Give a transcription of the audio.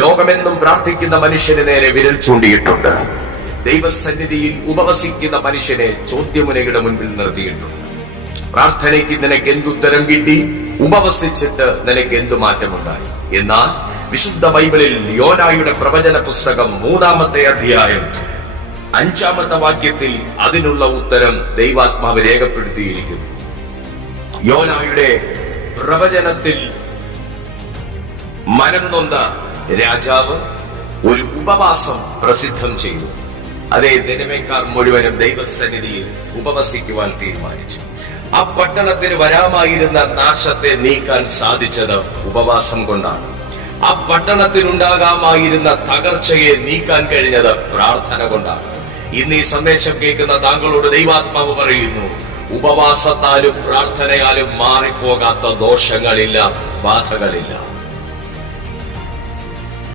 ലോകമെന്നും പ്രാർത്ഥിക്കുന്ന മനുഷ്യന് നേരെ വിരൽ ചൂണ്ടിയിട്ടുണ്ട്. ദൈവസന്നിധിയിൽ ഉപവസിക്കുന്ന മനുഷ്യനെ ചോദ്യമുനയുടെ മുൻപിൽ നിർത്തിയിട്ടുണ്ട്. പ്രാർത്ഥനയ്ക്ക് നിനക്ക് എന്തുത്തരം കിട്ടി? ഉപവസിച്ചിട്ട് നിനക്ക് എന്തു മാറ്റമുണ്ടായി? എന്നാൽ വിശുദ്ധ ബൈബിളിൽ യോനായുടെ പ്രവചന പുസ്തകം 3-ാമത്തെ അധ്യായം 5-ാമത്തെ വാക്യത്തിൽ അതിനുള്ള ഉത്തരം ദൈവാത്മാവ് രേഖപ്പെടുത്തിയിരിക്കുന്നു. യോനായുടെ പ്രവചനത്തിൽ മനം നൊന്ത രാജാവ് ഒരു ഉപവാസം പ്രസിദ്ധം ചെയ്തു. അതേ, നിനവേക്കാർ മുഴുവനും ദൈവസന്നിധിയിൽ ഉപവസിക്കുവാൻ തീരുമാനിച്ചു. ആ പട്ടണത്തിന് വരാമായിരുന്ന നാശത്തെ നീക്കാൻ സാധിച്ചത് ഉപവാസം കൊണ്ടാണ്. ആ പട്ടണത്തിനുണ്ടാകാമായിരുന്ന തകർച്ചയെ നീക്കാൻ കഴിഞ്ഞത് പ്രാർത്ഥന കൊണ്ടാണ്. ഇന്ന് ഈ സന്ദേശം കേൾക്കുന്ന താങ്കളോട് ദൈവാത്മാവ് പറയുന്നു, ഉപവാസത്താലും പ്രാർത്ഥനയാലും മാറിപ്പോകാത്ത ദോഷങ്ങളില്ല, ബാധകളില്ല.